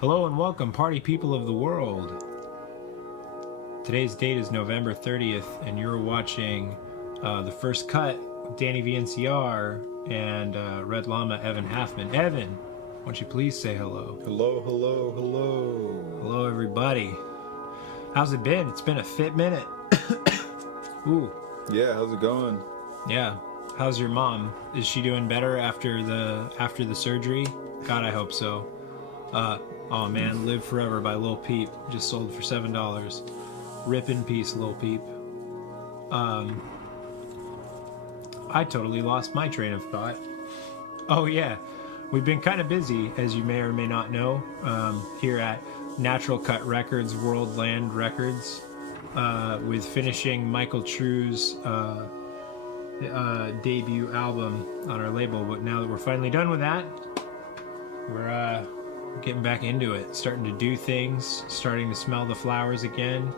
Hello and welcome, party people of the world. Today's date is November 30th, and you're watching The First Cut with DannyVNCR and Red Llama Evan Halfman. Evan, why don't you please say hello? Hello, hello, hello. Hello, everybody. How's it been? It's been a fit minute. Ooh. Yeah, how's it going? Yeah. How's your mom? Is she doing better after the surgery? God, I hope so. Oh man, Live Forever by Lil Peep just sold for $7. Rip in peace, Lil Peep. I totally lost my train of thought. Oh yeah, we've been kind of busy, as you may or may not know, here at Natural Cut Records, World Land Records, with finishing Michael Trew's debut album on our label. But now that we're finally done with that, we're getting back into it, starting to do things, starting to smell the flowers again.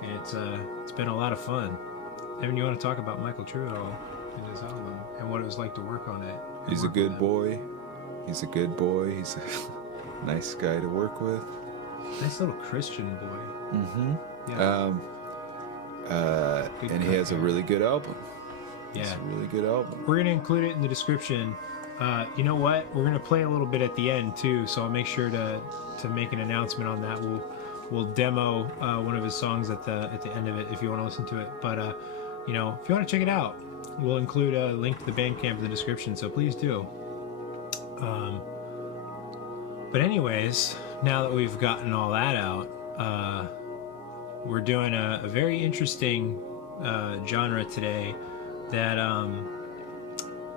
It's been a lot of fun. Evan, you want to talk about Michael Trew at all in his album and what it was like to work on it? He's a good boy. He's a good boy. He's a nice guy to work with. Nice little Christian boy. Mm-hmm. Yeah. And he has a really good album. Yeah. It's a really good album. We're gonna include it in the description. You know what? We're gonna play a little bit at the end too, so I'll make sure to make an announcement on that. We'll demo one of his songs at the end of it if you want to listen to it. But if you want to check it out, we'll include a link to the Bandcamp in the description. So please do. But anyways, now that we've gotten all that out, we're doing a very interesting genre today that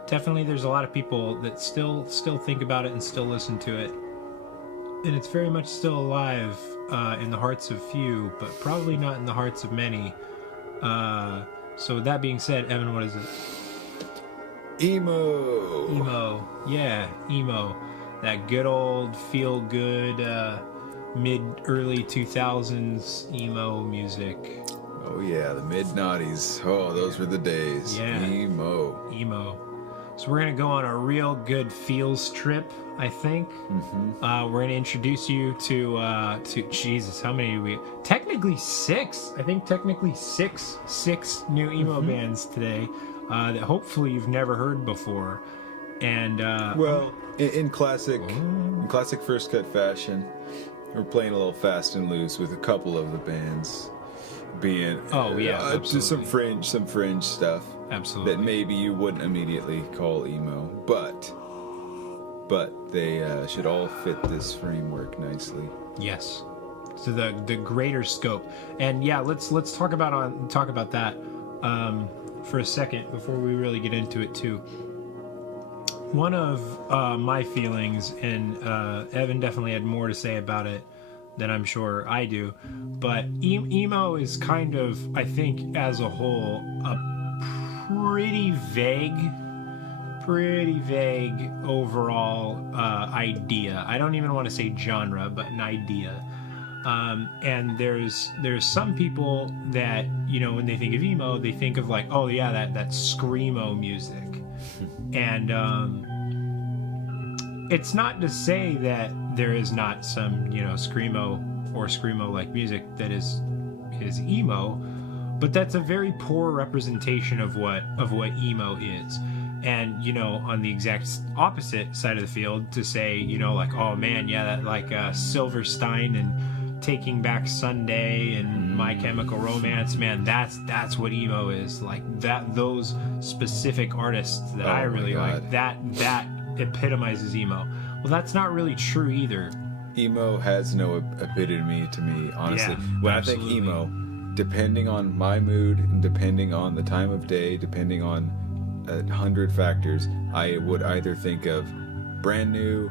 definitely there's a lot of people that still think about it and still listen to it, and it's very much still alive in the hearts of few, but probably not in the hearts of many. So with that being said, Evan, what is it? Emo. Yeah, emo. That good old feel good mid-early 2000s emo music. Oh yeah, the mid-noughties. Oh, those were the days. Yeah. Emo. So we're going to go on a real good feels trip, I think. Mm-hmm. We're going to introduce you to Jesus, how many do we... Technically six. I think technically six new emo bands today that hopefully you've never heard before. And well, in classic First Cut fashion, we're playing a little fast and loose with a couple of the bands being some fringe stuff. Absolutely. That maybe you wouldn't immediately call emo, but they should all fit this framework nicely. Yes. So the greater scope. And yeah, let's talk about that for a second before we really get into it too. One of my feelings, and Evan definitely had more to say about it than I'm sure I do, but emo is kind of, I think, as a whole, a pretty vague overall idea. I don't even want to say genre, but an idea. And there's some people that, when they think of emo, they think of like, oh yeah, that screamo music. And it's not to say that there is not some, screamo or screamo-like music that is emo, but that's a very poor representation of what emo is. And, on the exact opposite side of the field, to say, like, oh man, yeah, that like Silverstein and Taking Back Sunday and My Chemical Romance, man, that's what emo is. Like those specific artists that I really like, that epitomizes emo. Well, that's not really true either. Emo has no epitome to me, honestly. Yeah, when absolutely. I think emo, depending on my mood and depending on the time of day, depending on 100 factors, I would either think of Brand New,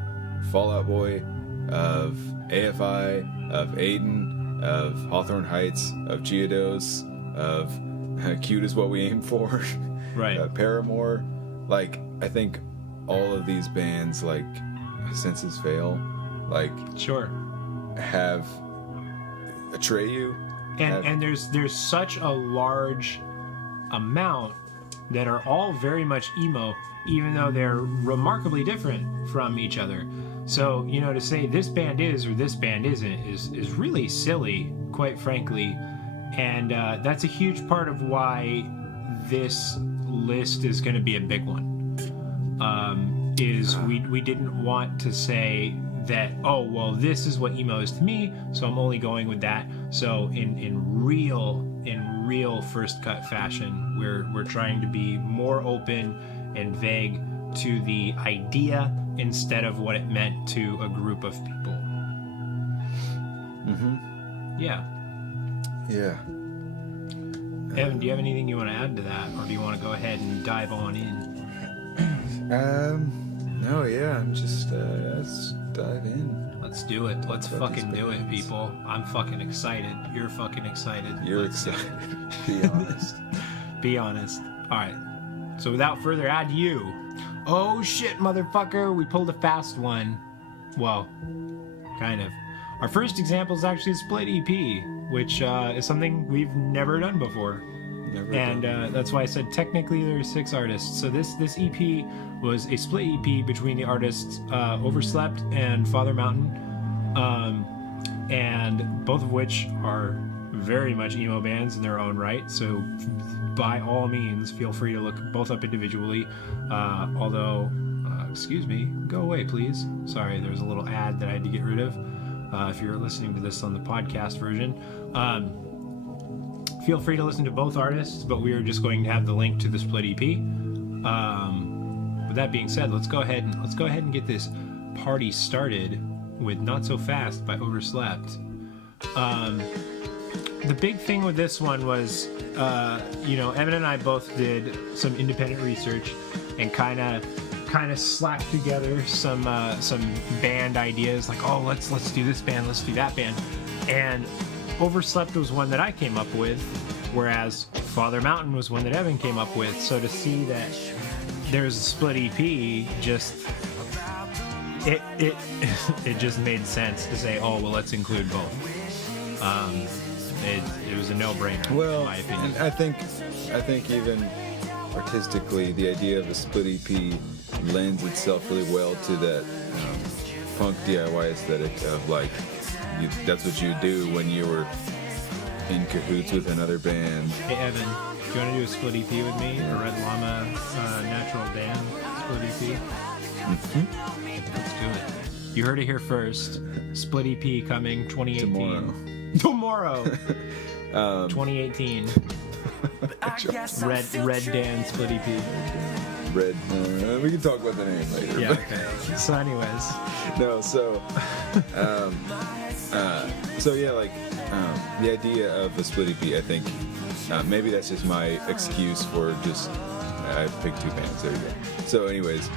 Fall Out Boy, of AFI, of Aiden, of Hawthorne Heights, of Geodos, of Cute Is What We Aim For, Right. Paramore. Like, I think all of these bands, like Senses Fail, like, Sure. have Atreyu. And there's such a large amount that are all very much emo, even though they're remarkably different from each other. So, you know, to say this band is or this band isn't is really silly, quite frankly. And that's a huge part of why this list is going to be a big one. We didn't want to say that, oh, well, this is what emo is to me, so I'm only going with that. So in real First Cut fashion, we're trying to be more open and vague to the idea instead of what it meant to a group of people. Yeah. Evan, do you have anything you want to add to that, or do you want to go ahead and dive on in? No, yeah, I'm just let's dive in. Let's do it. Let's fucking do it, people. I'm fucking excited. You're fucking excited. You're excited. Be honest. Be honest. All right. So without further ado, oh shit, motherfucker, we pulled a fast one. Well, kind of. Our first example is actually a split EP, which is something we've never done before. That's why I said technically there's 6 artists. So this EP was a split EP between the artists Overslept and Father Mountain, and both of which are very much emo bands in their own right. So by all means, feel free to look both up individually. Excuse me, go away, please. Sorry, there was a little ad that I had to get rid of. If you're listening to this on the podcast version. Feel free to listen to both artists, but we are just going to have the link to the split EP. With that being said, let's go ahead and get this party started with "Not So Fast" by Overslept. The big thing with this one was, Evan and I both did some independent research and kind of slapped together some band ideas, like, oh, let's do this band, let's do that band, and Overslept was one that I came up with, whereas Father Mountain was one that Evan came up with. So to see that there's a split EP, it just made sense to say, oh, well, let's include both. It was a no-brainer, in my opinion. And I think even artistically, the idea of a split EP lends itself really well to that punk DIY aesthetic of like, that's what you do when you were in cahoots with another band. Hey Evan, do you want to do a split EP with me? A Red Llama Natural Band split EP? Mm-hmm. Let's do it. You heard it here first. Split EP coming 2018. Tomorrow. 2018. Red Dan split EP. Red. We can talk about the name later. Yeah. Okay. So, anyways. No. So. The idea of a split EP, I think, maybe that's just my excuse for just I picked 2 bands. There you go. So, anyways.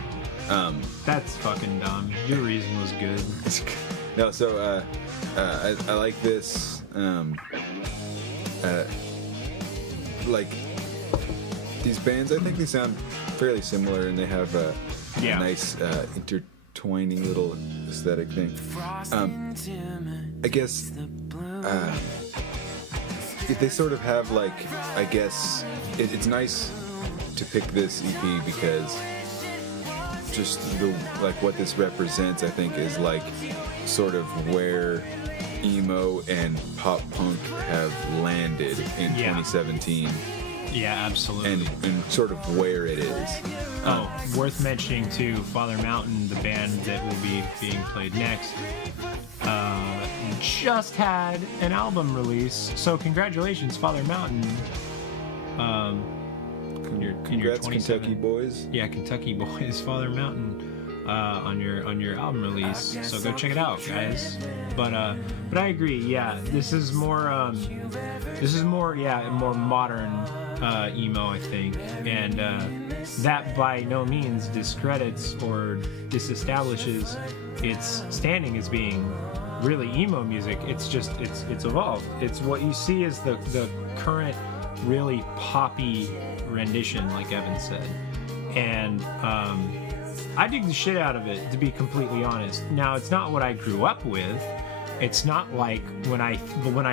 That's fucking dumb. Your reason was good. No. So I like this. Like these bands, I think they sound fairly similar, and they have a nice intertwining little aesthetic thing. I guess they sort of have like, I guess it's nice to pick this EP because just what this represents, I think, is like sort of where emo and pop punk have landed in 2017. Yeah, absolutely. And sort of where it is. Worth mentioning too, Father Mountain, the band that will be being played next, just had an album release. So congratulations, Father Mountain. Congrats, Kentucky boys. Yeah, Kentucky boys. Father Mountain. On your album release, so go check it out, guys. But I agree. Yeah, this is more more modern emo, I think, and that by no means discredits or disestablishes its standing as being really emo music. It's just it's evolved. It's what you see as the current really poppy rendition, like Evan said, and I dig the shit out of it, to be completely honest. Now, it's not what I grew up with. It's not like when I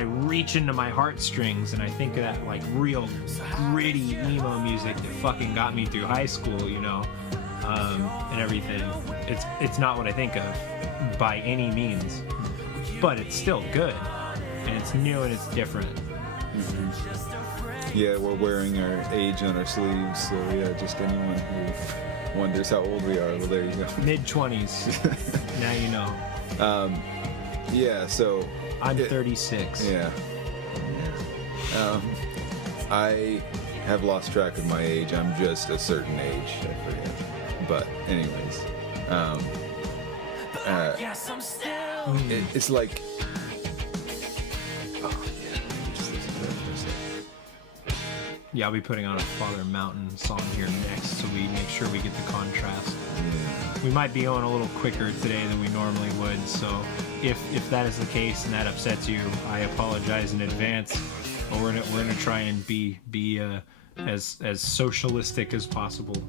reach into my heartstrings and I think of that like real gritty emo music that fucking got me through high school, you know. and everything. It's not what I think of by any means, but it's still good, and it's new and it's different. Yeah, we're wearing our age on our sleeves, so yeah, just anyone who wonders how old we are, well, there you go. Mid-20s. Now you know. Yeah, so... I'm 36. Yeah. I have lost track of my age. I'm just a certain age. I forget. But anyways, it's like... Oh, yeah. Let me just listen to that for a second. Yeah, I'll be putting on a Father Mountain song here next, so we make sure we get the contrast. Yeah. We might be going a little quicker today than we normally would, so if that is the case and that upsets you, I apologize in advance. But we're gonna try and be as socialistic as possible.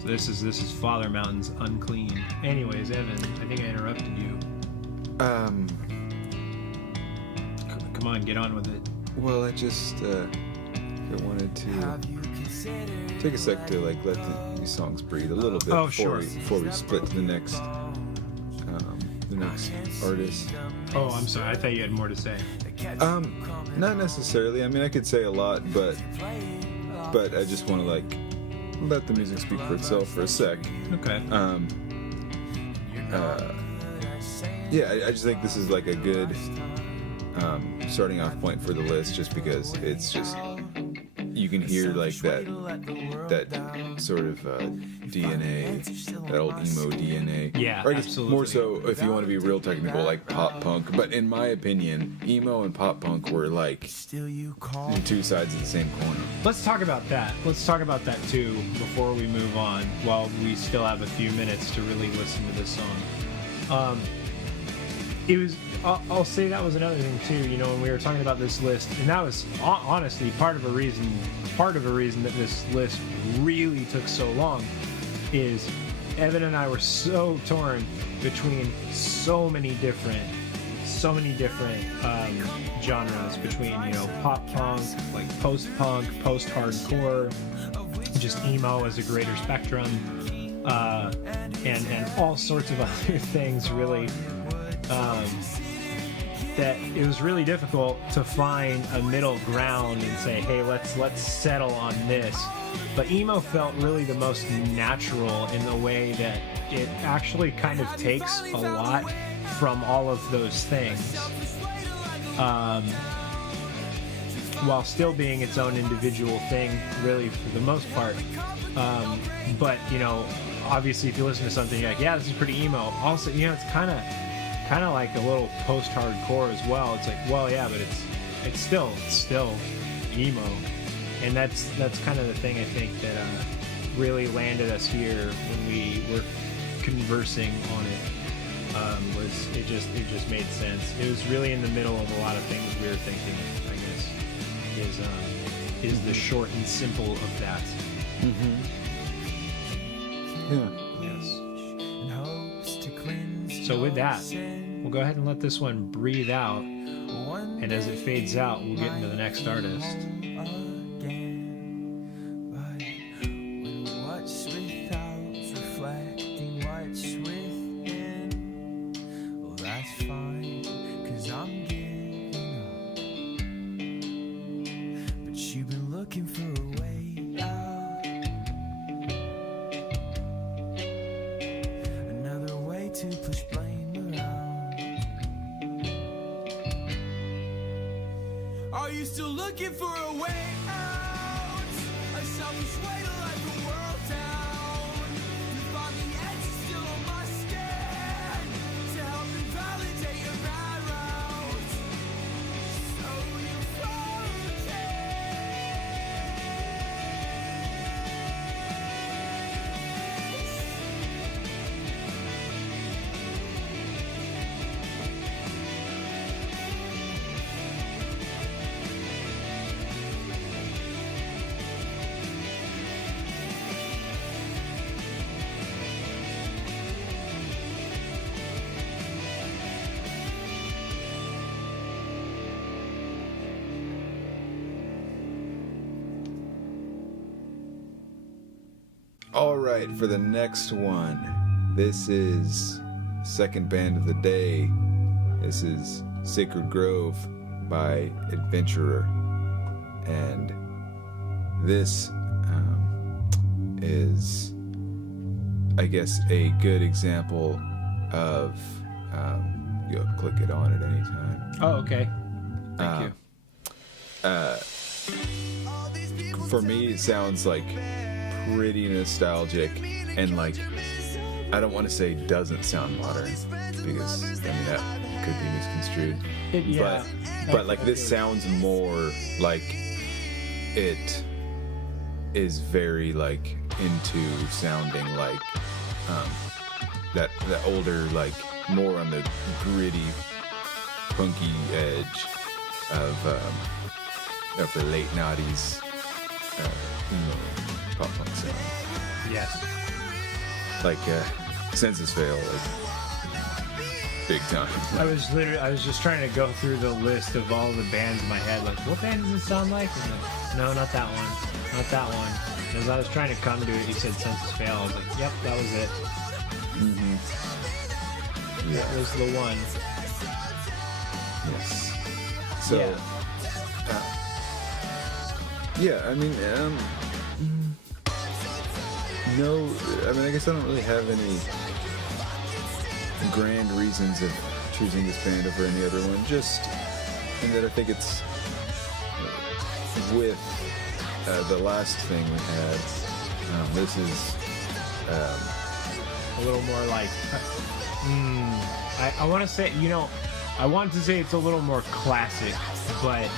So this is Father Mountain's Unclean. Anyways, Evan, I think I interrupted you. Come on, get on with it. Well, I just I wanted to take a sec to like let these songs breathe a little bit before we split to the next artist. Oh, I'm sorry. I thought you had more to say. Not necessarily. I mean, I could say a lot, but I just want to like let the music speak for itself for a sec. Okay. Yeah, I just think this is like a good starting off point for the list, just because it's just you can hear like that sort of DNA, that old emo DNA. Yeah, or I guess absolutely. more so if you want to be real technical, like pop punk. But in my opinion, emo and pop punk were like two sides of the same coin. Let's talk about that. Let's talk about that too before we move on, while we still have a few minutes to really listen to this song. It was. I'll say that was another thing too. You know, when we were talking about this list, and that was honestly part of a reason that this list really took so long, is Evan and I were so torn between so many different genres, between, you know, pop punk, like post punk, post hardcore, just emo as a greater spectrum, and all sorts of other things really. That it was really difficult to find a middle ground and say, hey, let's settle on this. But emo felt really the most natural in the way that it actually kind of takes a lot from all of those things, while still being its own individual thing, really, for the most part. But, you know, obviously if you listen to something, you're like, yeah, this is pretty emo. Also, you know, it's kind of like a little post-hardcore as well. It's like, well, yeah, but it's still emo, and that's kind of the thing I think that really landed us here when we were conversing on it. Was it just made sense. It was really in the middle of a lot of things we were thinking, I guess, is the short and simple of that. Yeah. Yes. So with that, we'll go ahead and let this one breathe out, and as it fades out, we'll get into the next artist. Are you still looking for a way out? A selfish way to let the world down. To find the edge still on my skin. To help invalidate your bad route. So you All right, for the next one, this is second band of the day. This is Sacred Grove by Adventurer, and this is, I guess, a good example of you'll click it on at any time. Oh, okay. Thank you. For me, it sounds like pretty nostalgic, and like, I don't want to say doesn't sound modern, because I mean that could be misconstrued. But like, this sounds more like it is very like into sounding like that older, like more on the gritty, punky edge of the late '90s pop punk sound. Yes. Like Census Fail, like big time. I was just trying to go through the list of all the bands in my head, like, what band does it sound like? And like, no, not that one. Not that one. As I was trying to come to it, you said Census Fail. I was like, yep, that was it. Mm-hmm. Yeah. That was the one. Yes. So, I mean, no, I mean, I guess I don't really have any grand reasons of choosing this band over any other one, just in that I think it's with the last thing we had, this is a little more like, I want to say, I want to say it's a little more classic, but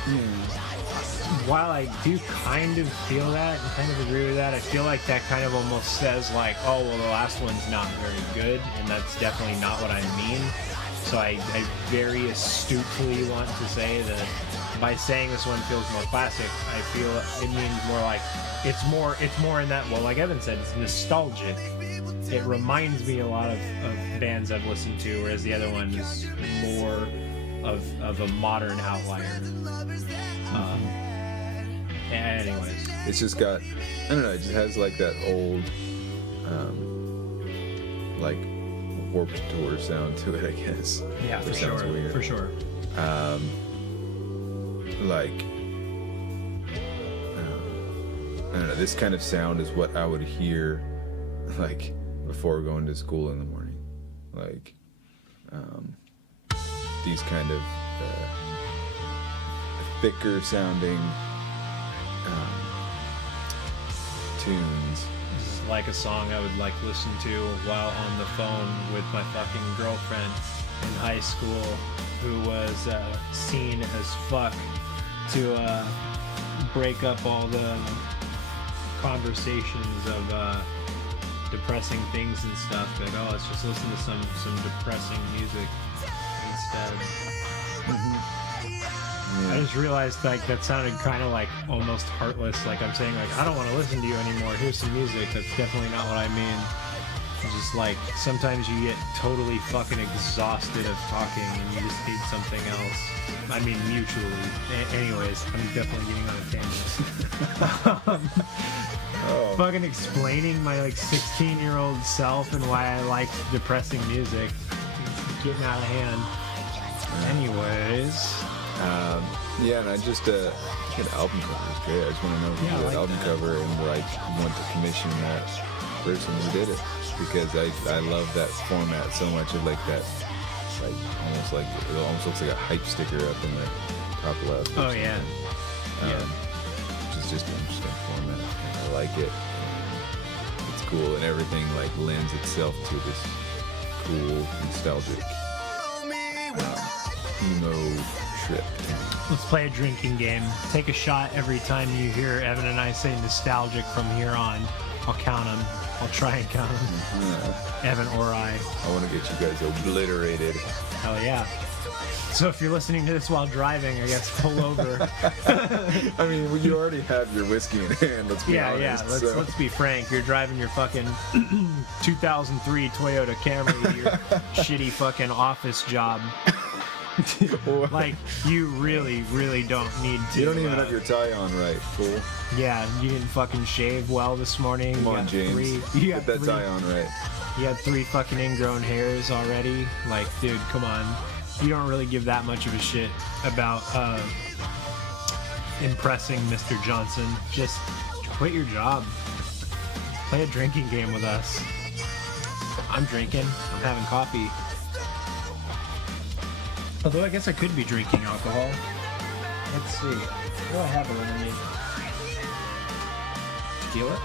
while I do kind of feel that and kind of agree with that, I feel like that kind of almost says like, oh, well, the last one's not very good, and that's definitely not what I mean. So I very astutely want to say that by saying this one feels more classic, I feel it means more like it's more in that, well, like Evan said, it's nostalgic. It reminds me a lot of bands I've listened to, whereas the other one is more of a modern outlier. Anyways, it's just got, I don't know, it just has like that old like Warped Tour sound to it, I guess. Yeah, for sure. Weird. For sure. Like, I don't know, this kind of sound is what I would hear like before going to school in the morning. Like, these kind of thicker sounding tunes. This is like a song I would like listen to while on the phone with my fucking girlfriend in high school, who was seen as fuck to break up all the conversations of depressing things and stuff. Like, oh, let's just listen to some depressing music instead. Yeah. I just realized like that sounded kind of like almost heartless. Like I'm saying, like, I don't want to listen to you anymore. Here's some music. That's definitely not what I mean. It's just like sometimes you get totally fucking exhausted of talking and you just need something else. I mean, mutually. Anyways, I'm definitely getting on a tangent. Fucking explaining my like 16-year-old self and why I like depressing music. It's getting out of hand. Anyways. Yeah, and I just the album cover is great. I just want to know who did that album cover and like want to commission that person who did it, because I love that format so much of like that, like almost looks like a hype sticker up in the top left. Oh yeah. Which is just an interesting format, and I like it. And it's cool, and everything like lends itself to this cool, nostalgic emo trip. Let's play a drinking game. Take a shot every time you hear Evan and I say nostalgic from here on. I'll count them. I'll try and count them. Evan or I. I want to get you guys obliterated. Hell yeah. So if you're listening to this while driving, I guess pull over. I mean, well, you already have your whiskey in hand, let's be honest. Yeah, let's be frank. You're driving your fucking 2003 Toyota Camry, your shitty fucking office job. Like, you really, really don't need to. You don't even have your tie on right, fool. Yeah, you didn't fucking shave well this morning. Come on, James. Get that tie on right. You had 3 fucking ingrown hairs already. Like, dude, come on. You don't really give that much of a shit about impressing Mr. Johnson. Just quit your job. Play a drinking game with us. I'm drinking. I'm having coffee. Although I guess I could be drinking alcohol. Let's see. What do I have around me? Tequila?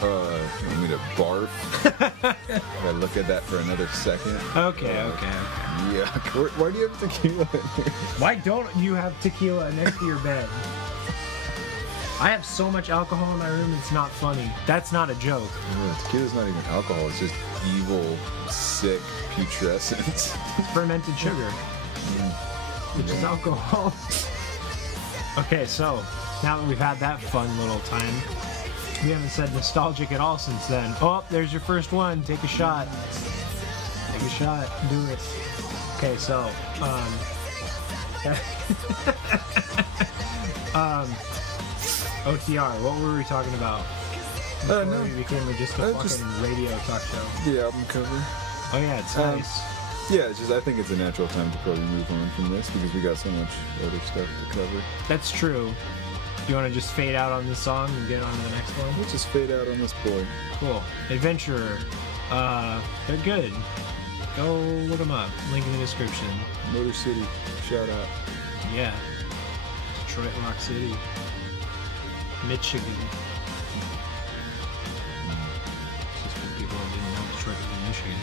You want me to barf? Gotta look at that for another second. Okay. Yeah. Why do you have tequila in here? Why don't you have tequila next to your bed? I have so much alcohol in my room, it's not funny. That's not a joke. Yeah, tequila's not even alcohol. It's just evil, sick putrescence. It's fermented sugar, which is alcohol. Okay, so now that we've had that fun little time, we haven't said nostalgic at all since then. Oh, there's your first one. Take a shot. Take a shot. Do it. Okay, so, OTR, what were we talking about? Before we became just a fucking radio talk show. The album cover. Oh yeah, it's nice. Yeah, it's just I think it's a natural time to probably move on from this because we got so much other stuff to cover. That's true. You want to just fade out on this song and get on to the next one? Let's just fade out on this boy. Cool. Adventurer. They're good. Go look them up. Link in the description. Motor City. Shout out. Yeah. Detroit Rock City. Michigan. It's just for people who didn't know Detroit was in Michigan.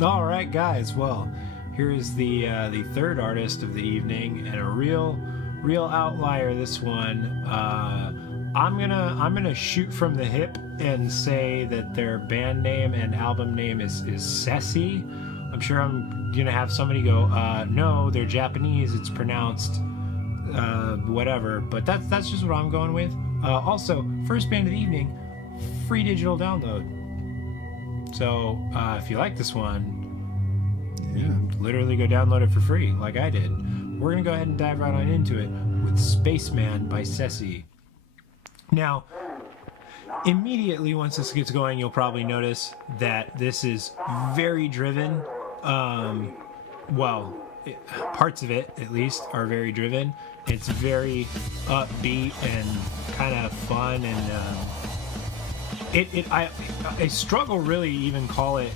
All right, guys. Well, here is the third artist of the evening, and a real outlier. This one. I'm gonna shoot from the hip and say that their band name and album name is Sesse. I'm sure I'm gonna have somebody go, no, they're Japanese. It's pronounced whatever. But that's just what I'm going with. Also, first band of the evening, free digital download. So, if you like this one, literally go download it for free, like I did. We're going to go ahead and dive right on into it with Spaceman by Sesse. Now, immediately once this gets going, you'll probably notice that this is very driven. Parts of it, at least, are very driven. It's very upbeat and kind of fun, and I struggle really even call it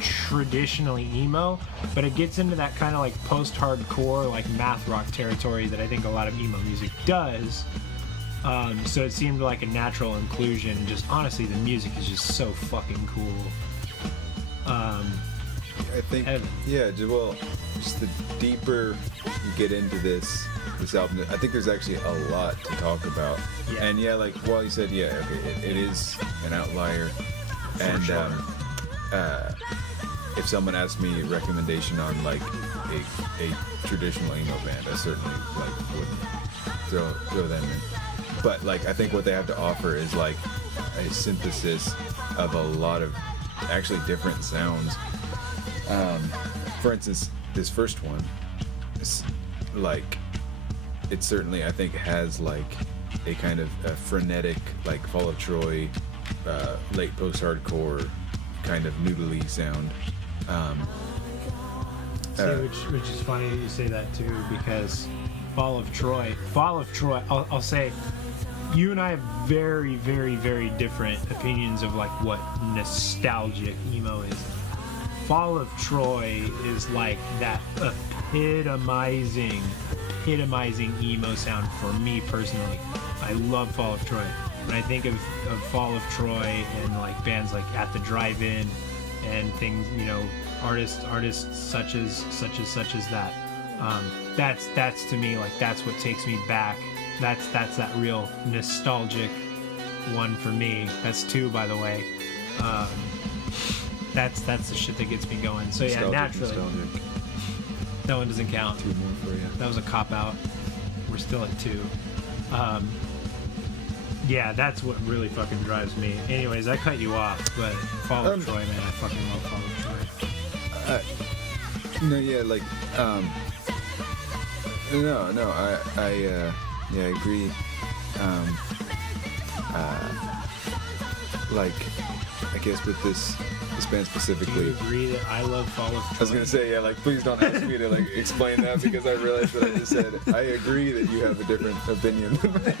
traditionally emo, but it gets into that kind of like post-hardcore, like math rock territory that I think a lot of emo music does. So it seemed like a natural inclusion. Just honestly, the music is just so fucking cool. I think, just the deeper you get into this album, I think there's actually a lot to talk about. Yeah. And like Wally said, it is an outlier. And sure. If someone asked me a recommendation on like a traditional emo band, I certainly wouldn't throw them in. But like I think what they have to offer is like a synthesis of a lot of actually different sounds. For instance, this first one is like, it certainly I think has like a kind of a frenetic, like Fall of Troy, late post-hardcore kind of noodly sound. Which is funny that you say that too, because Fall of Troy, I'll say, you and I have very, very, very different opinions of like what nostalgic emo is. Fall of Troy is like that epitomizing emo sound for me personally. I love Fall of Troy. When I think of Fall of Troy and like bands like At the Drive-In and things, you know, artists such as that. That's to me, like, that's what takes me back. That's that real nostalgic one for me. That's 2, by the way. That's the shit that gets me going. So yeah, naturally. Nostalgic. That one doesn't count. 2 more for you. That was a cop out. We're still at 2. Yeah, that's what really fucking drives me. Anyways, I cut you off, but Fall of Troy, man, I fucking love Fall of Troy. No, yeah, like, I agree. Like, I guess with this band Do specifically. you agree that I love Fall of Troy? I was gonna say, yeah, like, please don't ask me to, like, explain that, because I realized that I just said, I agree that you have a different opinion than mine.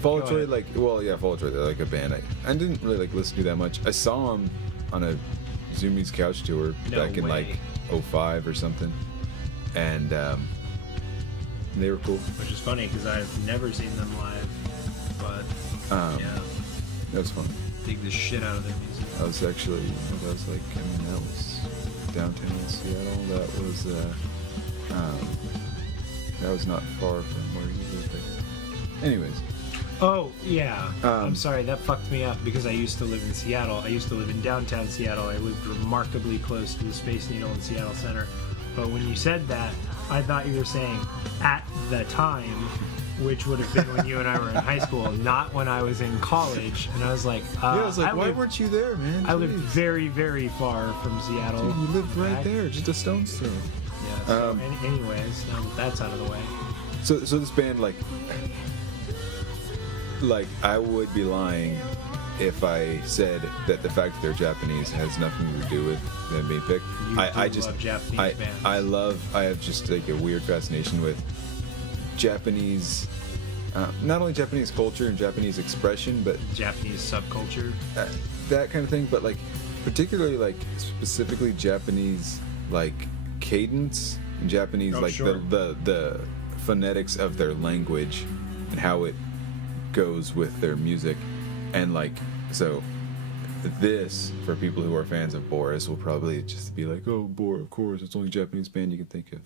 Fall of Troy, ahead. like, well, yeah, Fall of Troy, they're like a band. I didn't really, like, listen to that much. I saw them on a Zoomies Couch tour back in, way. like, 05 or something. And, they were cool. Which is funny, because I've never seen them live, but, yeah, That was fun. dig the shit out of their music. I was actually, that was like, I mean, that was downtown Seattle. That was not far from where you lived there. Anyways. Oh, yeah. I'm sorry, that fucked me up because I used to live in Seattle. I used to live in downtown Seattle. I lived remarkably close to the Space Needle in Seattle Center. But when you said that, I thought you were saying at the time, which would have been when you and I were in high school, not when I was in college. And I was like, Yeah, I was like, why weren't you there, man? I lived Jeez. very, very far from Seattle. Dude, you lived right Back. there, just a stone's throw. Yeah, so anyways, now that that's out of the way. So this band, like I would be lying if I said that the fact that they're Japanese has nothing to do with them being picked. I just love Japanese bands. I have just like a weird fascination with Japanese, not only Japanese culture and Japanese expression, but Japanese subculture. that kind of thing. But like particularly like specifically Japanese like cadence and Japanese Oh, like sure. the phonetics of their language and how it goes with their music. And like, so this, for people who are fans of Boris, will probably just be like, oh, Boris, of course, it's the only Japanese band you can think of.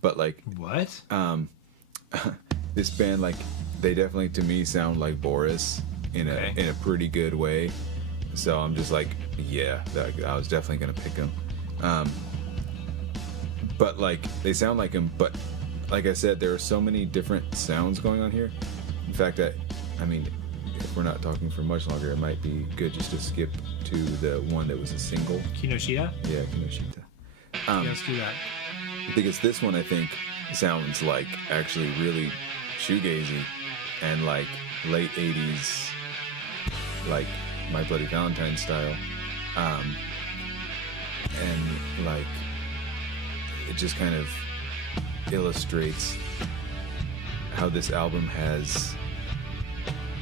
But like, What? this band, like, they definitely, to me, sound like Boris in a pretty good way. So I'm just like, yeah, I was definitely going to pick them. But like, they sound like him, but like I said, there are so many different sounds going on here. In fact, I mean, if we're not talking for much longer, it might be good just to skip to the one that was a single. Kinoshita? Yeah, Kinoshita. Yeah, let's do that. Because this one, I think, sounds like actually really shoegazy and like late 80s, like My Bloody Valentine style. And like, it just kind of illustrates how this album has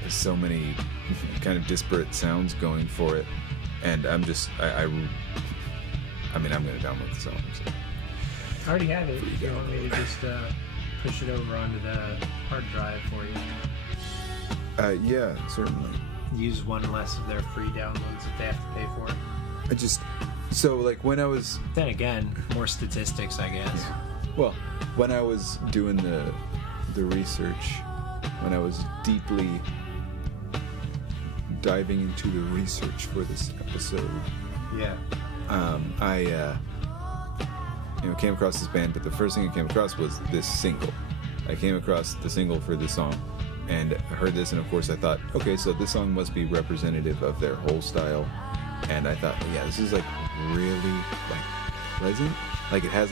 so many kind of disparate sounds going for it, and I'm just I mean I'm gonna download the song. So. I already have it. If you want me to just push it over onto the hard drive for you. Yeah, certainly. Use one less of their free downloads that they have to pay for. So like when I was Then again, more statistics, I guess. well, when I was doing the research, when I was deeply diving into the research for this episode, Yeah. I came across this band, but the first thing I came across was this single. I came across the single for this song and heard this, and of course I thought, okay, so this song must be representative of their whole style. And I thought, yeah, this is like really like pleasant. Like it has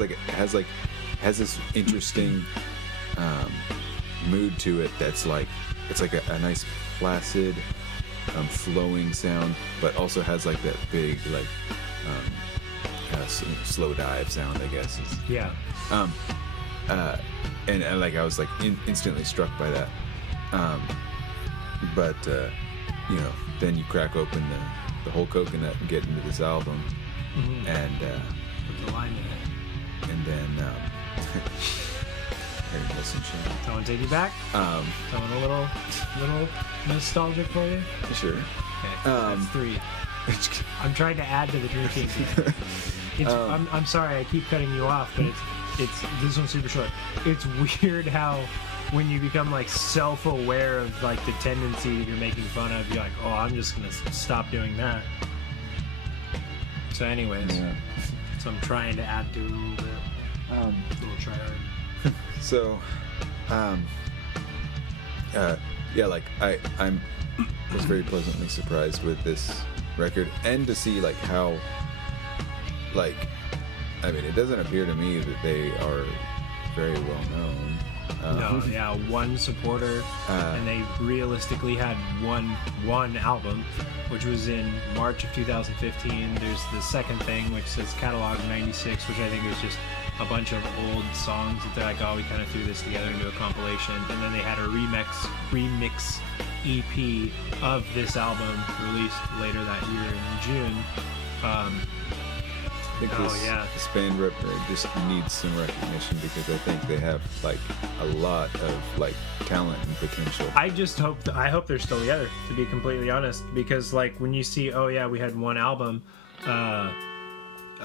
this interesting mood to it that's like, it's like a nice placid flowing sound, but also has like that big like slow dive sound, I guess. Yeah. And like I was like instantly struck by that. But then you crack open the whole coconut and get into this album, and With the line in it. and then here, listen, Someone take you back? Someone a little nostalgic for you? sure. Okay, that's 3. I'm trying to add to the drinking. I'm sorry, I keep cutting you off, but it's this one's super short. It's weird how when you become like self-aware of like the tendency you're making fun of, you're like, oh, I'm just gonna stop doing that. So, anyways, so I'm trying to add to it a little bit. A little try hard. So, yeah, like I was very pleasantly surprised with this record, and to see like how, like, I mean, it doesn't appear to me that they are very well known. No, yeah, one supporter, and they realistically had one album, which was in March of 2015. There's the second thing, which says Catalog 96, which I think is just a bunch of old songs that they're like, oh, we kind of threw this together into a compilation. And then they had a remix EP of this album released later that year in June. I think this band just needs some recognition, because I think they have like a lot of like talent and potential. I hope they're still together, to be completely honest, because like when you see, oh yeah, we had one album a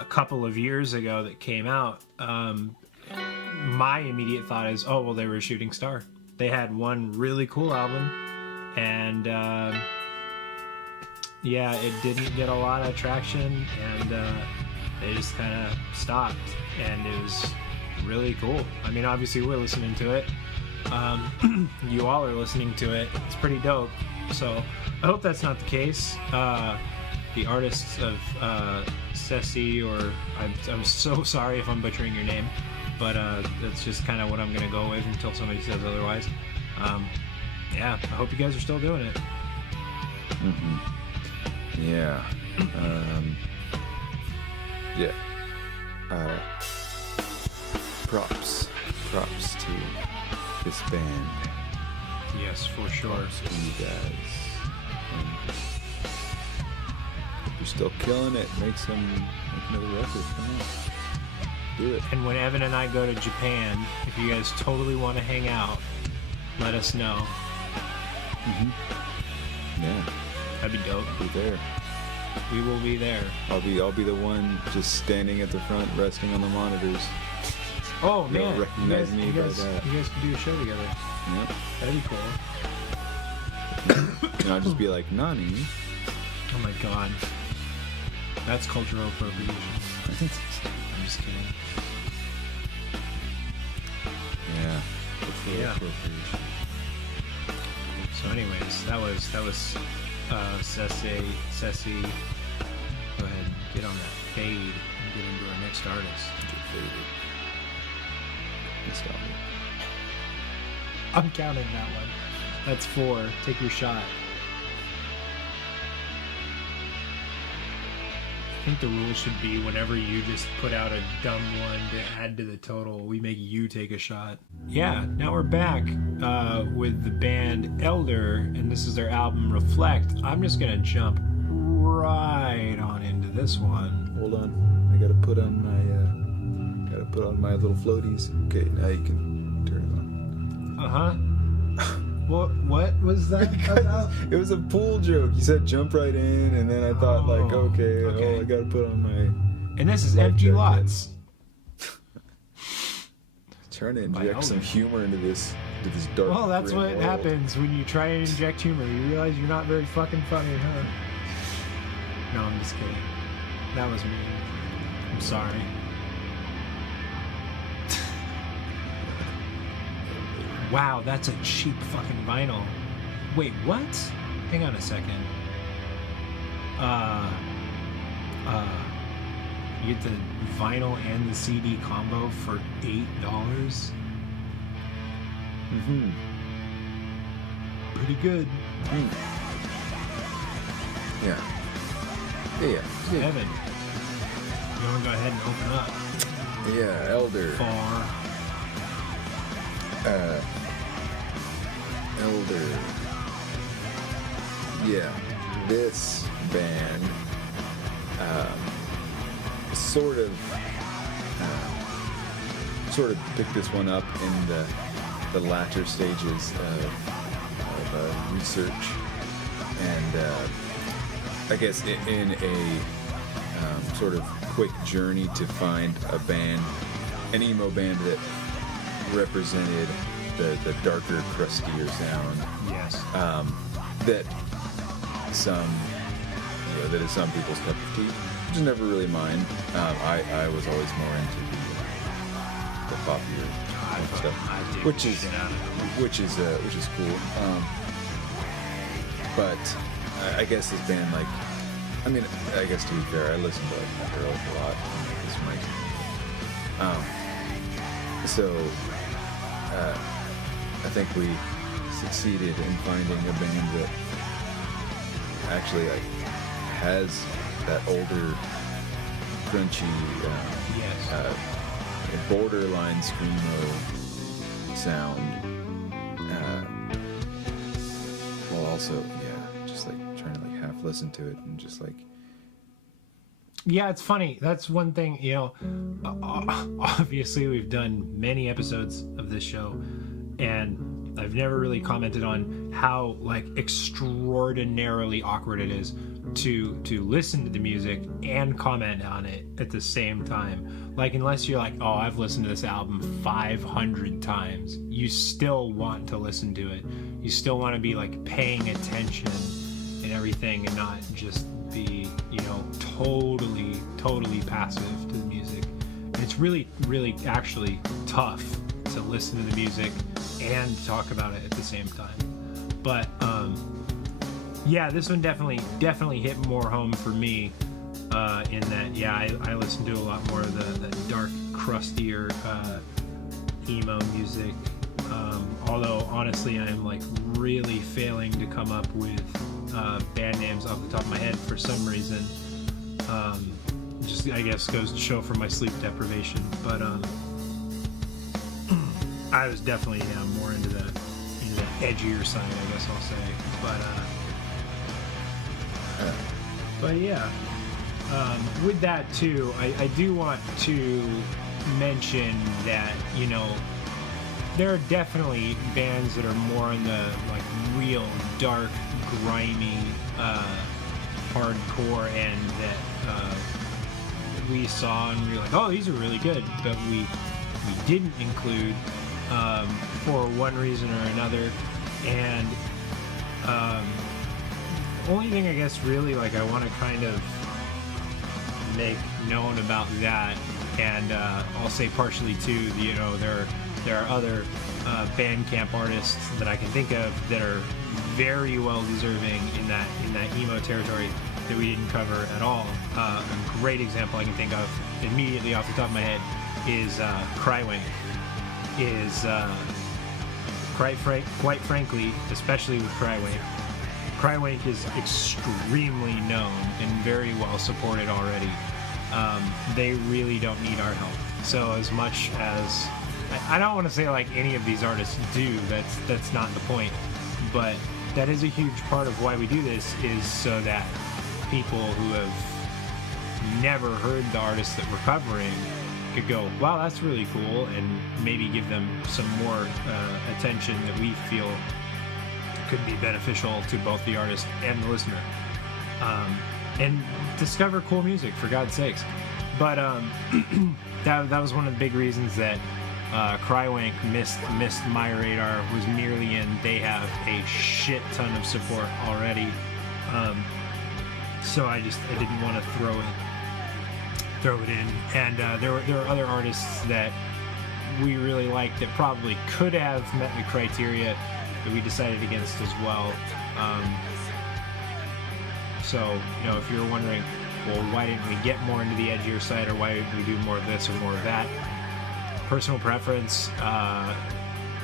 couple of years ago that came out, my immediate thought is, oh well, they were a shooting star. They had one really cool album, and yeah, it didn't get a lot of traction, and they just kind of stopped, and it was really cool. I mean, obviously we're listening to it. You all are listening to it. It's pretty dope. So I hope that's not the case. The artists of Sesse, or I'm so sorry if I'm butchering your name, but that's just kind of what I'm gonna go with until somebody says otherwise. Yeah, I hope you guys are still doing it. Yeah. Yeah. Props to this band. Yes, for sure. Props to you guys. And if you're still killing it, make another record. Come on. Do it. And when Evan and I go to Japan, if you guys totally want to hang out, let us know. Yeah. That'd be dope. Be there. We will be there. I'll be the one just standing at the front, resting on the monitors. Oh You'll man, recognize me by that. You guys can do a show together. Yep. That'd be cool. And I'll just be like, Nani. Oh my god. That's cultural appropriation. I'm just kidding. Yeah. Cultural appropriation. So anyways, that was Sesse. Go ahead, get on that fade and get into our next artist. Get faded. Stop it. I'm counting that one. That's 4. Take your shot. I think the rule should be whenever you just put out a dumb one to add to the total, we make you take a shot. Yeah, now we're back with the band Elder, and this is their album Reflect. I'm just gonna jump right on into this one. Hold on, I gotta put on my little floaties. Okay, now you can turn it on. What was that about? It was a pool joke. You said jump right in, and then I thought okay, I gotta put on my. And this is empty jacket. lots. Trying to inject some humor into this dark. Well, that's grim what world. happens when you try and inject humor. You realize you're not very fucking funny, huh? No, I'm just kidding. That was mean. I'm sorry. Wow, that's a cheap fucking vinyl. Wait, what? Hang on a second. You get the vinyl and the CD combo for $8. Pretty good. Yeah. Evan, you want to go ahead and open up? Yeah, Elder. Elder. Yeah, this band sort of picked this one up in the latter stages of research, and I guess in a sort of quick journey to find a band, an emo band that represented the darker, crustier sound. Yes. That that is some people's cup of tea, which is never really mine. I was always more into the poppier stuff, which is cool. But I guess this band, like, I mean, I guess to be fair, I listen to Girls a lot. This might. I think we succeeded in finding a band that actually like has that older, crunchy, borderline screamo sound, while also, just like trying to like half listen to it and just like. Yeah, it's funny. That's one thing, obviously we've done many episodes of this show, and I've never really commented on how like extraordinarily awkward it is to listen to the music and comment on it at the same time. Like, unless you're like, oh, I've listened to this album 500 times, you still want to listen to it. You still want to be like paying attention and everything, and not just be, totally passive to the music. And it's really, really actually tough to listen to the music and talk about it at the same time. But this one definitely hit more home for me, in that I listen to a lot more of the dark, crustier emo music. Although honestly, I'm like really failing to come up with band names off the top of my head for some reason. Just, I guess, goes to show for my sleep deprivation. But I was definitely more into the edgier side, I guess I'll say. But with that too, I do want to mention that there are definitely bands that are more in the like real dark, grimy, hardcore end that we saw and we were like, oh, these are really good, but we didn't include for one reason or another. And the only thing I guess really like I want to kind of make known about that, and I'll say partially too, there are other Bandcamp artists that I can think of that are very well deserving in that emo territory that we didn't cover at all. A great example I can think of immediately off the top of my head is Crywink. Quite frankly, especially with Crywink is extremely known and very well supported already. They really don't need our help. So as much as I don't want to say like any of these artists do, that's not the point, but that is a huge part of why we do this, is so that people who have never heard the artists that we're covering could go, wow, that's really cool, and maybe give them some more attention that we feel could be beneficial to both the artist and the listener, and discover cool music, for God's sakes. But that was one of the big reasons that Crywink missed my radar, was merely in they have a shit ton of support already, so I didn't want to throw it in. And there were other artists that we really liked that probably could have met the criteria that we decided against as well. So if you're wondering, well, why didn't we get more into the edgier side, or why didn't we do more of this or more of that? Personal preference.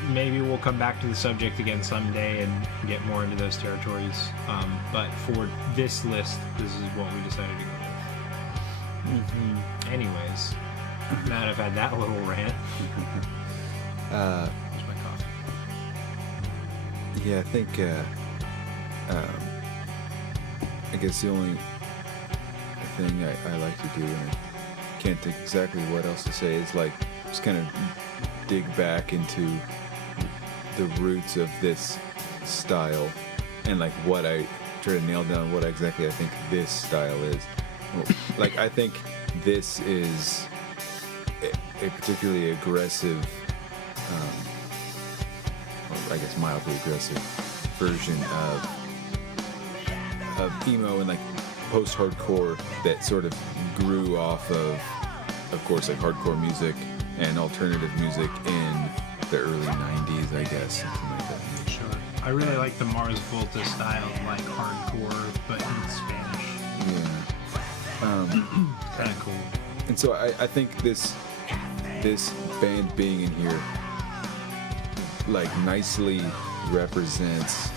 Maybe we'll come back to the subject again someday and get more into those territories. But for this list, this is what we decided to go with. Mm-hmm. Anyways, now that I've had that little rant, here's my coffee. Yeah, I think I guess the only thing I like to do can't think exactly what else to say. It's like just kind of dig back into the roots of this style and like what I try to nail down what exactly I think this style is. Like I think this is a particularly aggressive, or I guess mildly aggressive version of emo and like post-hardcore that sort of grew off of course, like hardcore music and alternative music in the early 90s, I guess, something like that. Sure. I really like the Mars Volta style, like hardcore, but in Spanish. Yeah. Kind of cool. And so I think this band being in here like nicely represents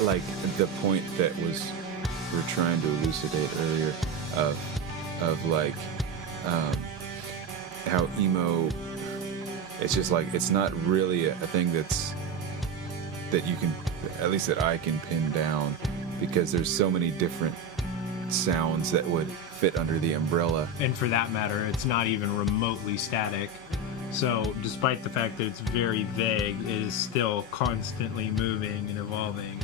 like the point that we're trying to elucidate earlier of like how emo, it's just like it's not really a thing that you can, at least that I can pin down, because there's so many different sounds that would fit under the umbrella. And for that matter, it's not even remotely static. So despite the fact that it's very vague, it is still constantly moving and evolving.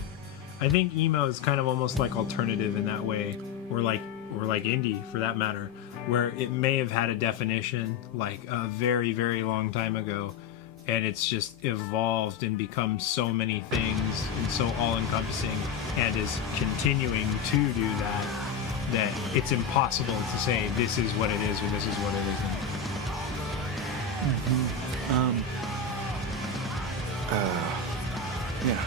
I think emo is kind of almost like alternative in that way, or like indie for that matter, where it may have had a definition like a very, very long time ago, and it's just evolved and become so many things and so all-encompassing, and is continuing to do that it's impossible to say this is what it is or this is what it isn't. Yeah.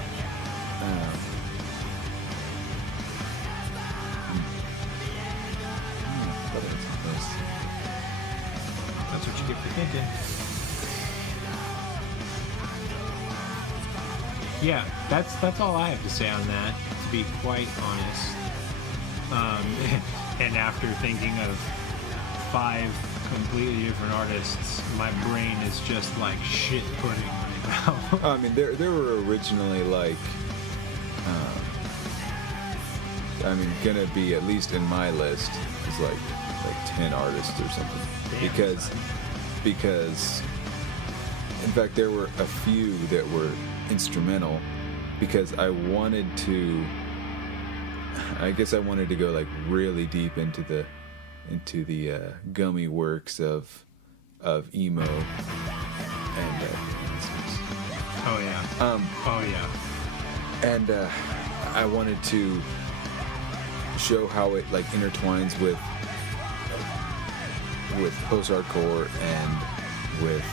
That's what you get for thinking. Yeah, that's all I have to say on that, to be quite honest. And after thinking of 5 completely different artists, my brain is just like shit pudding right now. I mean, there were originally like, I mean, gonna be at least in my list is like 10 artists or something. Damn. Because in fact there were a few that were instrumental, because I wanted to go like really deep into the gummy works of emo and Oh yeah. and I wanted to show how it like intertwines with post-hardcore and with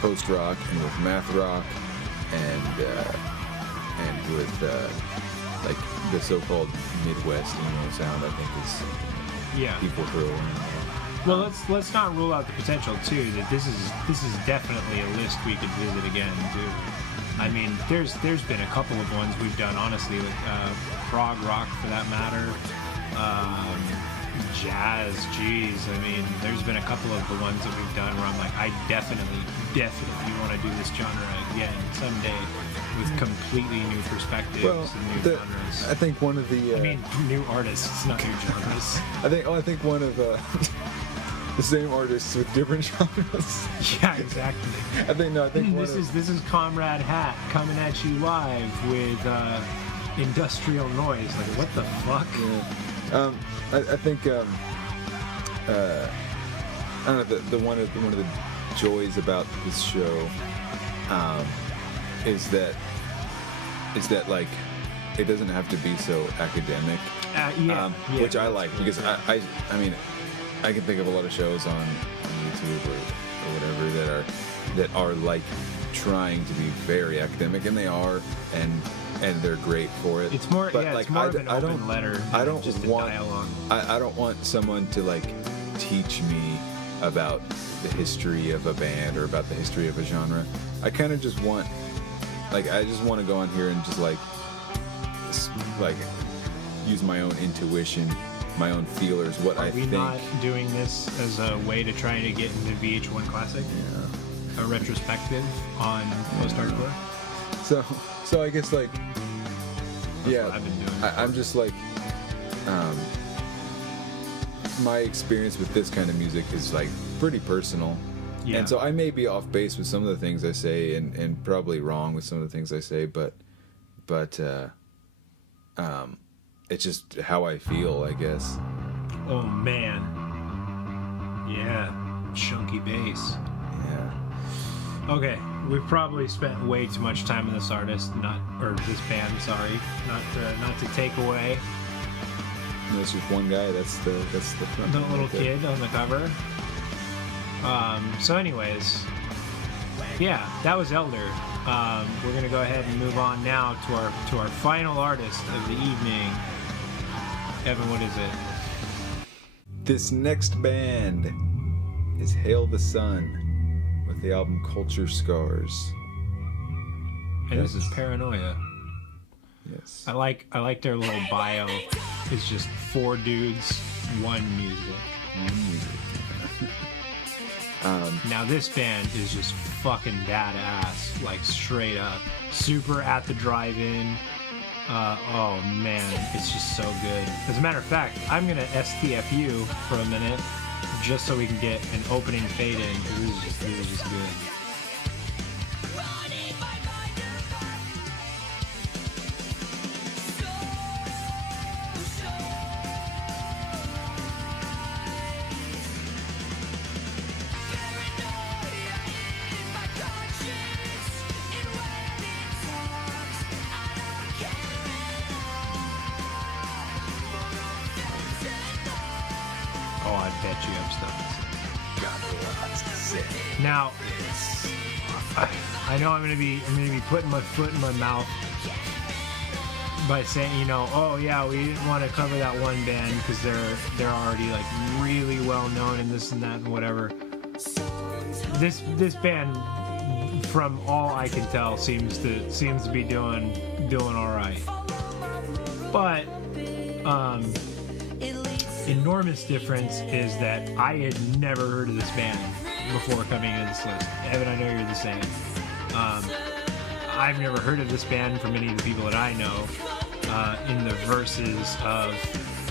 post-rock and with math rock and with like the so-called Midwest emo sound, I think is people throw in. Well, let's not rule out the potential too that this is definitely a list we could visit again too. I mean, there's been a couple of ones we've done, honestly, with prog rock for that matter, jazz. Geez, I mean, there's been a couple of the ones that we've done where I'm like, I definitely want to do this genre again someday with completely new perspectives and new genres. I think one of the new artists, not new genres. I think one of the same artists with different genres. Yeah, exactly. I think this is Comrade Hat coming at you live with industrial noise. Like, what the fuck? Yeah. I think I don't know, the one of the joys about this show is that like it doesn't have to be so academic. Which I like, because I mean, I can think of a lot of shows on YouTube or whatever that are like trying to be very academic, and they are, and they're great for it. It's more, but yeah, like, it's more of an open letter. I don't just want a dialogue. I don't want someone to like teach me about the history of a band or about the history of a genre. I kind of just want, like, I just want to go on here and just like use my own intuition, my own feelers, what I think. Are we not doing this as a way to try to get into VH1 Classic? Yeah. A retrospective on post-hardcore? So I guess like, That's yeah, what I've been doing. I'm just like, my experience with this kind of music is like pretty personal. Yeah. And so I may be off base with some of the things I say and probably wrong with some of the things I say, but it's just how I feel, I guess. Oh man. Yeah. Chunky bass. Yeah. Okay, we've probably spent way too much time on this artist, this band. Sorry, not to take away No, it's just one guy. That's the front the man little right there. kid on the cover. So, anyways, yeah, that was Elder. We're gonna go ahead and move on now to our final artist of the evening. Evan, what is it? This next band is Hail the Sun with the album Culture Scars. And this is Paranoia. Yes. I like their little bio. It's just 4 dudes, 1 music. Now this band is just fucking badass, like straight up. Super at the drive-in. Oh man, it's just so good. As a matter of fact, I'm gonna STFU for a minute, just so we can get an opening fade in, because this is just good. Oh, I bet you have stuff. Now, I know I'm gonna be putting my foot in my mouth by saying, oh yeah, we didn't want to cover that one band because they're already like really well known and this and that and whatever. This band, from all I can tell, seems to be doing all right. But enormous difference is that I had never heard of this band before coming into this list. Evan, I know you're the same. I've never heard of this band from any of the people that I know. In the verses of,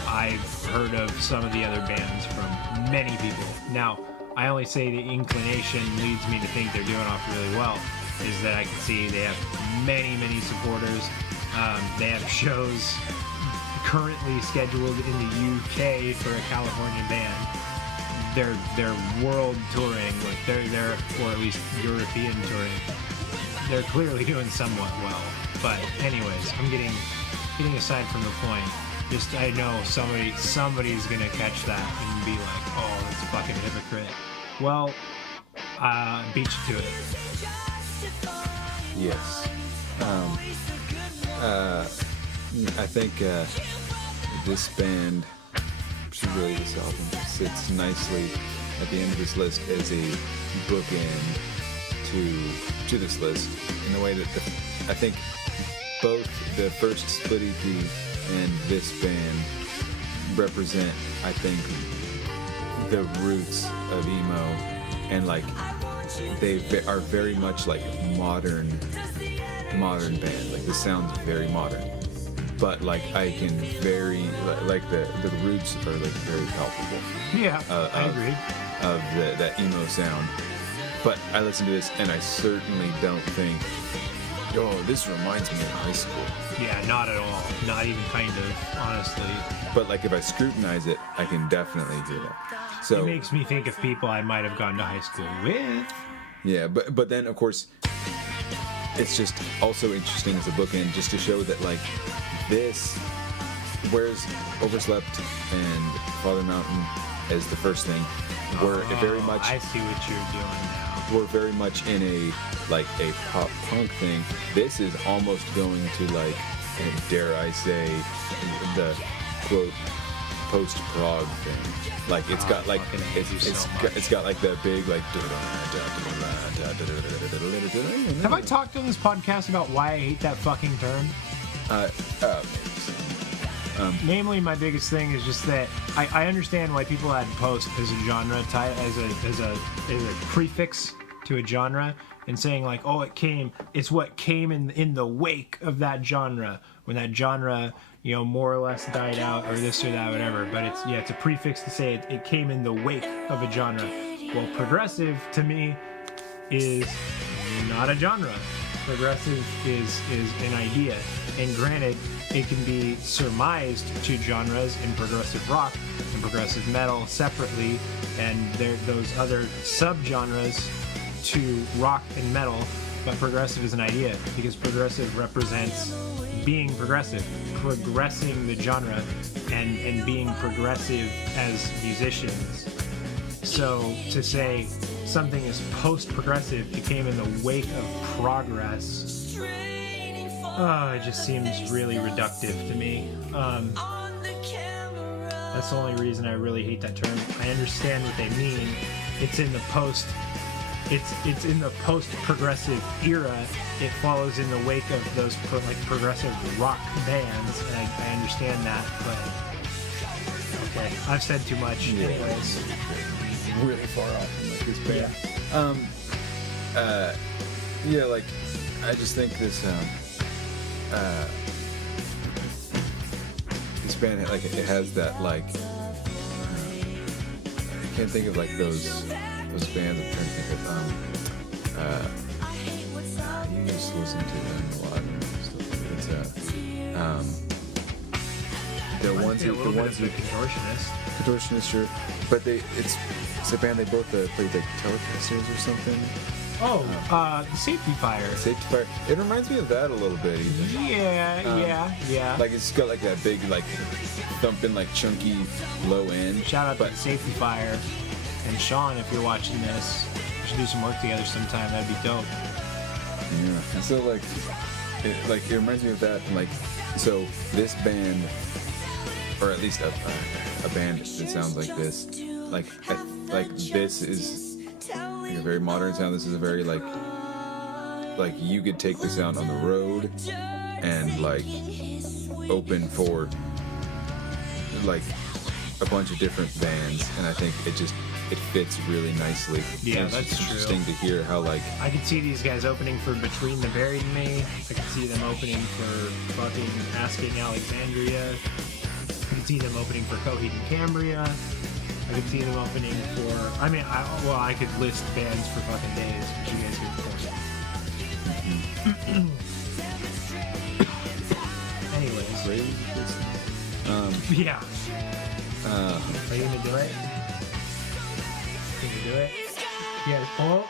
I've heard of some of the other bands from many people. Now, I only say the inclination leads me to think they're doing off really well, is that I can see they have many supporters. They have shows currently scheduled in the UK for a California band. They're world touring, like they're or at least European touring. They're clearly doing somewhat well. But anyways, I'm getting aside from the point. Just I know somebody's gonna catch that and be like, oh, that's a fucking hypocrite. Well, beat you to it. Yes. I think this band, particularly this album, sits nicely at the end of this list as a bookend to this list, in the way that I think both the first Split EP and this band represent, I think, the roots of emo, and like they are very much like modern band. Like this sounds very modern, but like I can like the roots are like very palpable. Yeah, I agree. Of that emo sound. But I listen to this and I certainly don't think, oh, this reminds me of high school. Yeah, not at all. Not even kind of, honestly. But like if I scrutinize it, I can definitely hear that. So it makes me think of people I might have gone to high school with. Yeah, but then of course it's just also interesting as a bookend, just to show that like this, whereas Overslept and Father Mountain as the first thing were very much. I see what you're doing now. We're very much in a pop punk thing. This is almost going to like, dare I say, the quote post prog thing. Like it's got like it's got like the big like. Have I talked on this podcast about why I hate that fucking term? Namely, my biggest thing is just that I understand why people add post as a genre type, as a prefix to a genre, and saying like, oh, it's what came in the wake of that genre, when that genre, more or less died out or this or that, whatever. But it's a prefix to say it came in the wake of a genre. Well, progressive to me is not a genre. Progressive is an idea. And granted, it can be surmised to genres in progressive rock and progressive metal separately, and those other subgenres to rock and metal. But progressive is an idea because progressive represents being progressive, progressing the genre, and being progressive as musicians. So to say something is post-progressive, it came in the wake of progress, it just seems really reductive to me. That's the only reason I really hate that term. I understand what they mean. It's in the post-progressive era. It follows in the wake of those progressive rock bands, and I understand that, but okay, I've said too much. Yeah. Anyways. Really far off from this band. I just think this this band it has that I can't think of those bands. I'm trying to think of you just listen to them a lot. The ones who Contortionist, sure, but it's a band they both played Telecasters or something. Safety Fire. Safety Fire. It reminds me of that a little bit, even. Yeah. It's got that big, thumping, chunky low end. Shout out to Safety Fire. And Sean, if you're watching this, we should do some work together sometime. That'd be dope. Yeah. And so, it reminds me of that. And, so this band, or at least a band that sounds like this, this is a very modern sound. This is a very you could take the sound on the road and open for a bunch of different bands, and I think it fits really nicely. Yeah, it's that's true. Interesting to hear how I could see these guys opening for Between the Buried and Me. I could see them opening for fucking Asking Alexandria. I could see them opening for Coheed and Cambria. I could see them opening for... I could list bands for fucking days, but you guys get the point. Anyways. Yeah. Are you gonna do it? Can you do it? Yeah. Oh.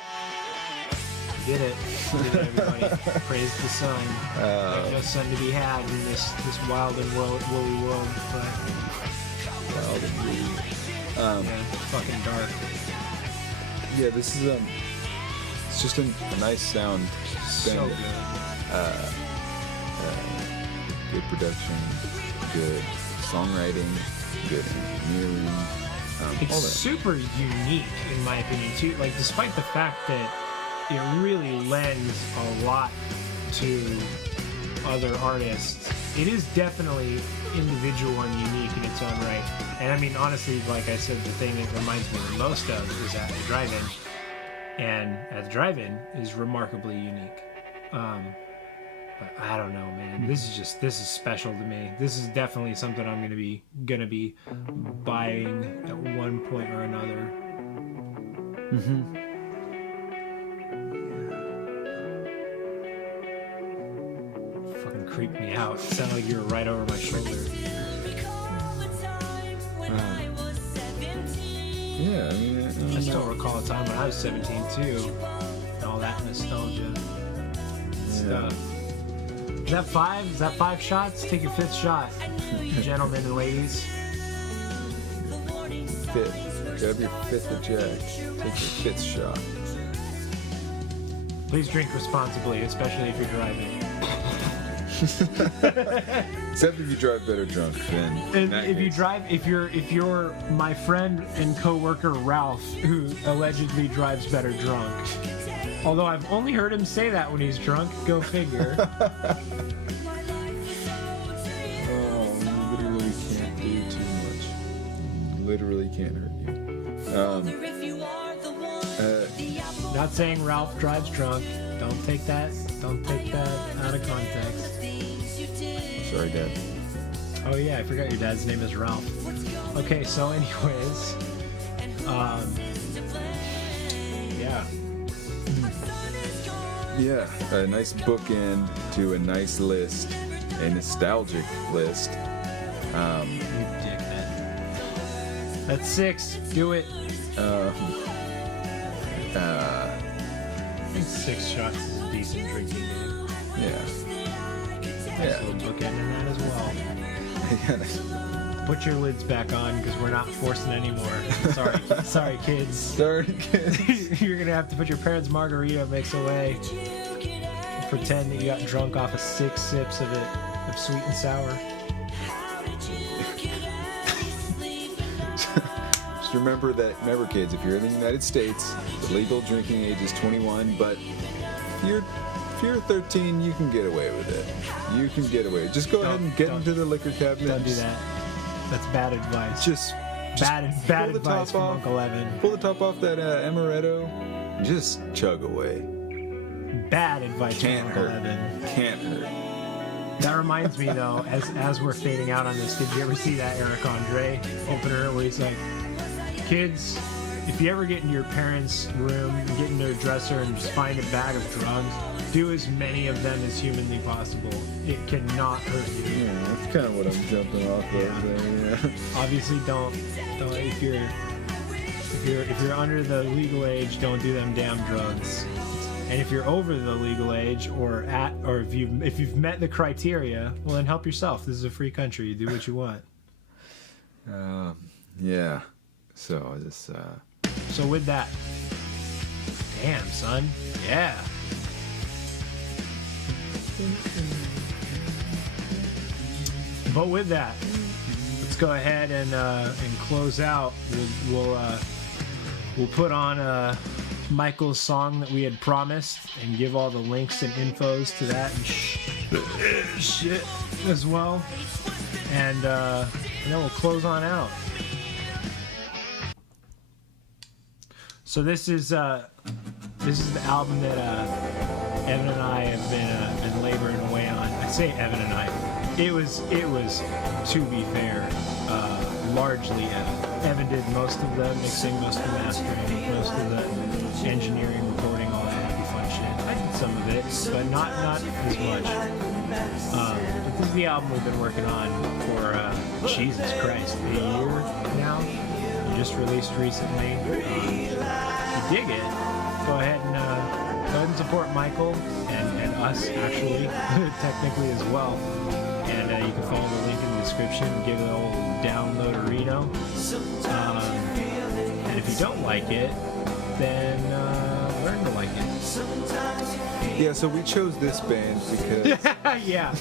You did it. You did it, everybody. Praise the sun. There's no sun to be had in this wild and woolly world. But... Wild and woolly. It's fucking dark. Yeah, this is it's just a nice sound. So good. Good production, good songwriting, good engineering. It's all that. super unique in my opinion too. Despite the fact that it really lends a lot to other artists, it is definitely individual and unique in its own right. And honestly, like I said, the thing that reminds me the most of is At the Drive-In. And At the Drive-In is remarkably unique. But I don't know, man. This is special to me. This is definitely something I'm gonna be buying at one point or another. Fucking creeped me out. It sounded like you were right over my shoulder. Yeah, I still recall a time when I was 17 too, and all that nostalgia stuff. Is that five? Is that 5 shots? Take your 5th shot, gentlemen and ladies. 5th. Grab your 5th of Jack. Take your 5th shot. Please drink responsibly, especially if you're driving. Except if you drive better drunk, then. If you're my friend and co-worker Ralph, who allegedly drives better drunk. Although I've only heard him say that when he's drunk. Go figure. Literally can't do too much. Literally can't hurt you. Not saying Ralph drives drunk. Don't take that out of context. Sorry, Dad. Oh yeah, I forgot your dad's name is Ralph. Okay, so anyways, yeah. Yeah, a nice bookend to a nice list, a nostalgic list. You dick that. That's 6. Do it. I think 6 shots is a decent drinking game. Yeah. Nice little bookend in that as well. Put your lids back on because we're not forcing anymore. Sorry, kids. Sorry, kids. You're gonna have to put your parents' margarita mix away. Pretend that you got drunk off of 6 sips of it, of sweet and sour. Just remember, kids, if you're in the United States, the legal drinking age is 21, but if you're 13, you can get away with it. You can get away. Just go ahead and get into the liquor cabinet. Don't do that. That's bad advice. Just bad advice from off, Uncle Evan. Pull the top off that amaretto. And just chug away. Bad advice from Uncle Evan. Can't hurt. That reminds me though, as we're fading out on this, did you ever see that Eric Andre opener where he's like, kids, if you ever get into your parents' room, get in their dresser and just find a bag of drugs, do as many of them as humanly possible. It cannot hurt you. Yeah, that's kind of what I'm jumping off of there, yeah. Obviously don't if you're under the legal age, don't do them damn drugs. And if you're over the legal age or if you've met the criteria, well then help yourself. This is a free country. You do what you want. Yeah. So this So with that, damn son, yeah. But with that, let's go ahead and close out. We'll put on Michael's song that we had promised and give all the links and infos to that and shit as well. And then we'll close on out. So this is the album that Evan and I have been laboring away on. I say Evan and I. It was to be fair, largely Evan. Evan did most of the mixing, most of the mastering, most of the engineering, recording, all that happy fun shit. I did some of it, but not as much. But this is the album we've been working on for Jesus Christ, a year now. Just released recently. If you dig it, go ahead and support Michael and us actually technically as well. And you can follow the link in the description. Give it an old download-a-reno. And if you don't like it, then learn to like it. Yeah, so we chose this band because yeah,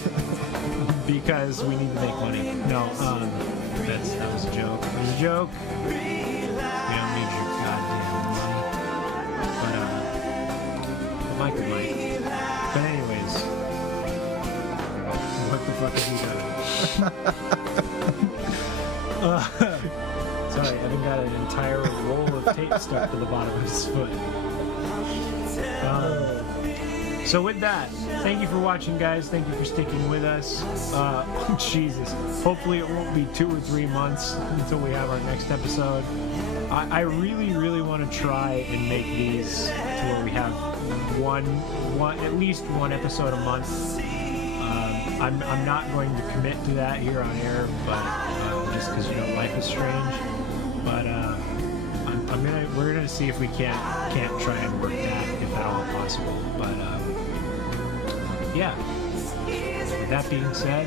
because we need to make money. No, that was a joke. It was a joke. We don't need your goddamn money. But Michael might. But anyways, what the fuck is he doing? Sorry, Evan got an entire roll of tape stuck to the bottom of his foot. So with that, thank you for watching, guys. Thank you for sticking with us. Jesus. Hopefully it won't be 2 or 3 months until we have our next episode. I really, really want to try and make these to where we have at least one episode a month. I'm not going to commit to that here on air, but just because life is strange. But we're gonna see if we can't try and work that if at all possible. But yeah. With that being said,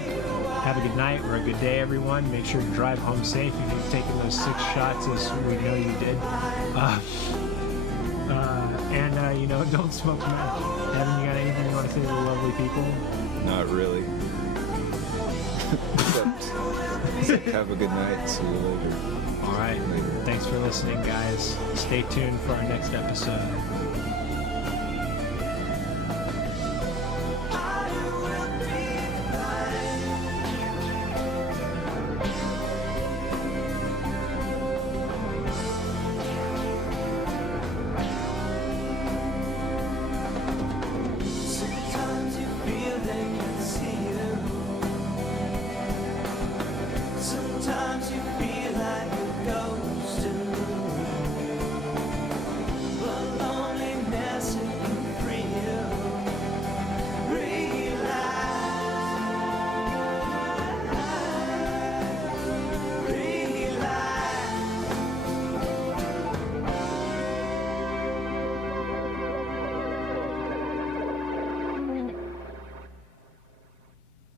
have a good night or a good day, everyone. Make sure to drive home safe if you've taken those 6 shots, as we know you did. And don't smoke much. Evan, you got anything you want to say to the lovely people? not really. Except have a good night. See you later. All right. Thanks for listening, guys. Stay tuned for our next episode.